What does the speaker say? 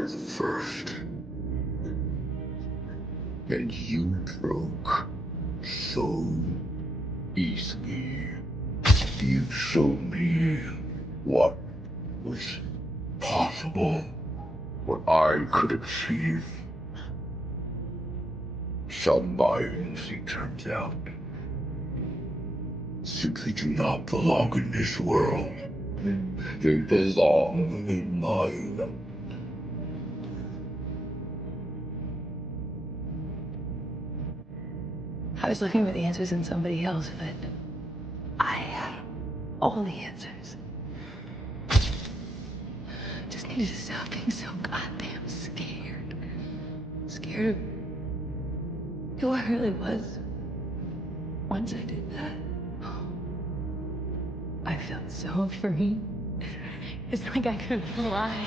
were the first. And you broke so easily. You showed me what was possible, what I could achieve. Some minds, it turns out, simply do not belong in this world. They belong in mine. I was looking for the answers in somebody else, but I have all the answers. Just needed to stop being so goddamn scared. Scared of who I really was. Once I did that, I felt so free. It's like I could fly,